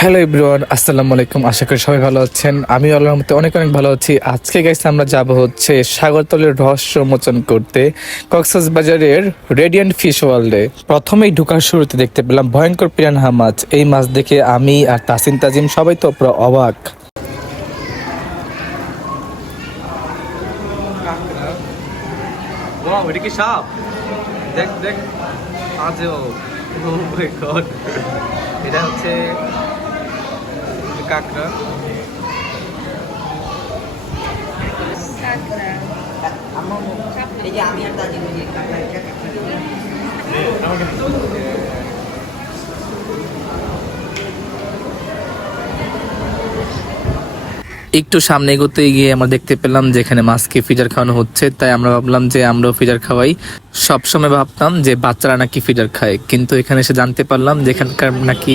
Hello everyone আসসালামু আলাইকুম। আশা করি সবাই ভালো আছেন। আমি আল্লাহর মধ্যে অনেক অনেক ভালো আছি। আজকে গাইছে আমরা যাব হচ্ছে সাগরতলের রহস্য মোচন করতে, কক্সবাজারের বাজারের রেডিয়েন্ট ফিশ ওয়ার্ল্ডে প্রথমেই ঢোকার শুরুতে দেখতে পেলাম ভয়ঙ্কর পিরানহা মাছ এই মাছ দেখে আমি আর তাসিন তাজিম সবাই তো পুরো অবাক। দেখ দেখ। এটা হচ্ছে কাঁকড়া। আমি আর দাদি মিলে একটু সামনে এগোতে গিয়ে আমরা দেখতে পেলাম যে এখানে মাছকে ফিডার খাওয়ানো হচ্ছে। তাই আমরা ভাবলাম যে আমরাও ফিডার খাওয়াই। সবসময় ভাবতাম যে বাচ্চারা নাকি ফিডার খায়। কিন্তু এখানে এসে জানতে পারলাম যে এখানকার নাকি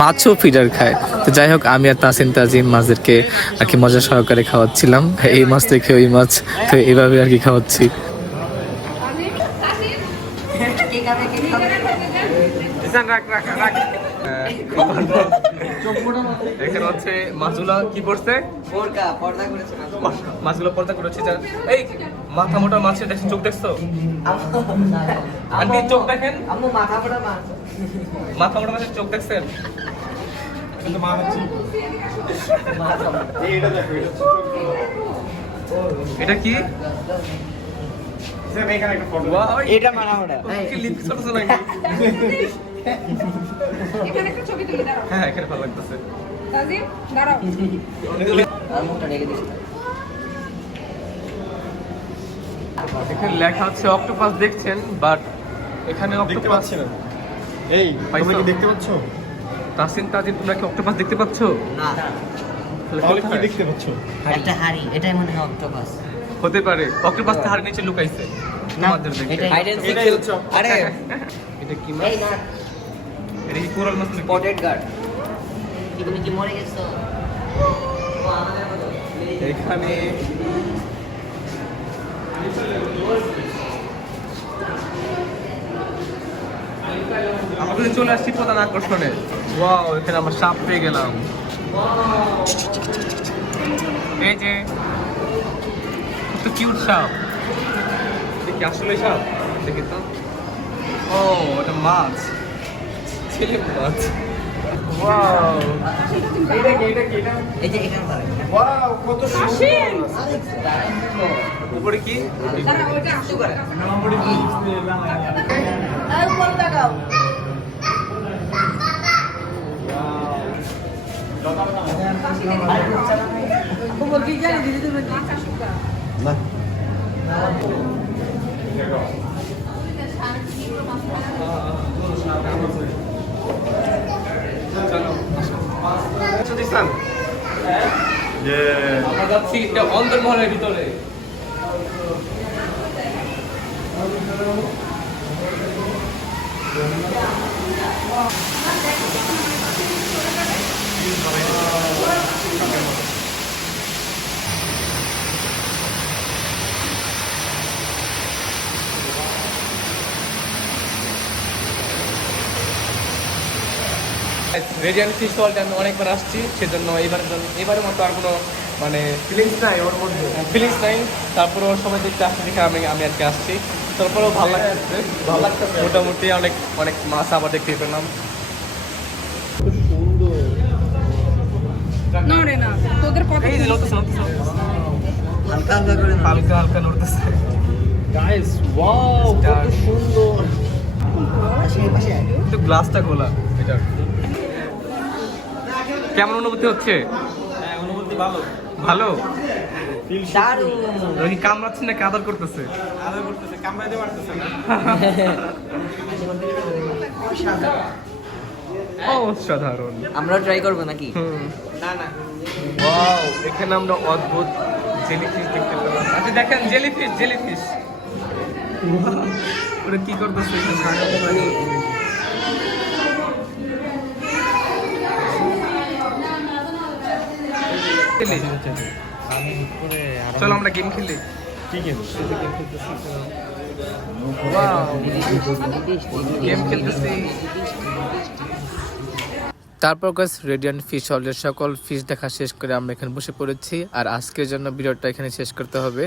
মাছও ফিডার খায়। তো যাই হোক আমি আর তাসিন তাজিম মাছদেরকে আর কি মজা সহকারে খাওয়াচ্ছিলাম। এই মাছ থেকে ওই মাছ তো এইভাবে আর কি খাওয়াচ্ছি। রাখ রাখ রাখ। এখানে হচ্ছে মাছগুলো কি করছে বোরকা পর্দা করেছে মাছগুলো। পর্দা করেছে এই মাথা মোটা মাছের দেখছেন চোখ দেখছ? আন্টি চোখ দেখেন। মাথা মোটা মাছ। মাথা মোটা মাছের চোখ দেখছেন? কিন্তু মা হচ্ছে এটা কি? এটা মানা মোটা কি লিপস করতেছে নাকি এখানে একটা ছবি তুলে দাঁড়াও। হ্যাঁ এখানে ভালো লাগতেছে। তাজিম দাঁড়াও। আর মুখটা ঢেকে দিস এখানে লেখা হচ্ছে অক্টোপাস দেখছেন বাট এখানে দেখতে অক্টোপাস পাচ্ছি না। এই? তোমরা কি দেখতে পাচ্ছ? তাসিন তাজিম তোমরা কি অক্টোপাস দেখতে পাচ্ছ? না। তাহলে কি দেখতে পাচ্ছ? একটা হাড়ি এটাই মনে হয় অক্টোপাস হতে পারে অক্টোপাস তাহার নিচে লুকাইছে। দেখতে এটাই আরে এটা কি এই মাছ না। এটা কি কোরাল মাছ স্পটেড গার্ড কি তুমি কি মরে গেছো? ও এখানে আমাদের চলে আসছি প্রধান আকর্ষণে। ওয়াও এখানে আমরা সাপ পেয়ে গেলাম। এই যে কত কিউট সাপ। দেখি আসলে সাপ? দেখি তো। ও এটা মাছ। ছেলে মাছ ওয়াও এটা কি এটা কি এটা এই যে এখানে ওয়াও কত আসেন উপরে কি দাঁড়াও ওইটা আসো যাচ্ছি এটা অন্দরমহলের ভিতরে। রেডিয়ান ফিশ আমি অনেকবার আসছি, সেজন্য জন্য এবারের মতো আর কোনো মানে ফিলিংস নাই ওর মধ্যে? ফিলিংস নাই। তারপরে ওর সময় দেখতে আসছে দেখে আমি আমি আর কি আসছি। তারপরেও ভালো লাগছে ভালো লাগছে মোটামুটি অনেক অনেক মাছ আবার দেখতে পেলাম। না রে না তোদের কথা এই নড়তেছে নড়তেছে হালকা হালকা করে হালকা হালকা নড়তেছে গাইস ওয়াও কত সুন্দর। গ্লাসটা খোলা এটা। কেমন অনুভূতি হচ্ছে? হ্যাঁ অনুভূতি ভালো। ভালো? রোহি কামড়াচ্ছে না কাদার করতেছে? আদর করতেছে পারতেছে না। অসাধারণ। আমরাও ট্রাই করব নাকি? হুম। না না। ওয়াও এখানে আমরা অদ্ভুত জেলিফিশ দেখতে পেলাম আচ্ছা দেখেন জেলিফিশ জেলিফিশ ওরা কি করতেছে? খেলি? চলো আমরা গেম খেলি। ঠিক গেম খেলতেছি। তারপর গাছ রেডিয়ান্ট ফিশ হলের সকল ফিশ দেখা শেষ করে আমরা এখানে বসে পড়েছি। আর আজকের জন্য ভিডিওটা এখানে শেষ করতে হবে।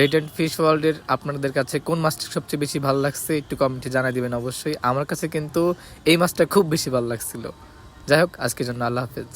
রেডিয়ান্ট ফিশ ওয়ার্ল্ডের আপনাদের কাছে কোন মাছটা সবচেয়ে বেশি ভালো লাগছে একটু কমেন্টে জানাই দিবেন অবশ্যই। আমার কাছে কিন্তু এই মাছটা খুব বেশি ভালো লাগছিল। যাই হোক আজকের জন্য আল্লাহ হাফেজ।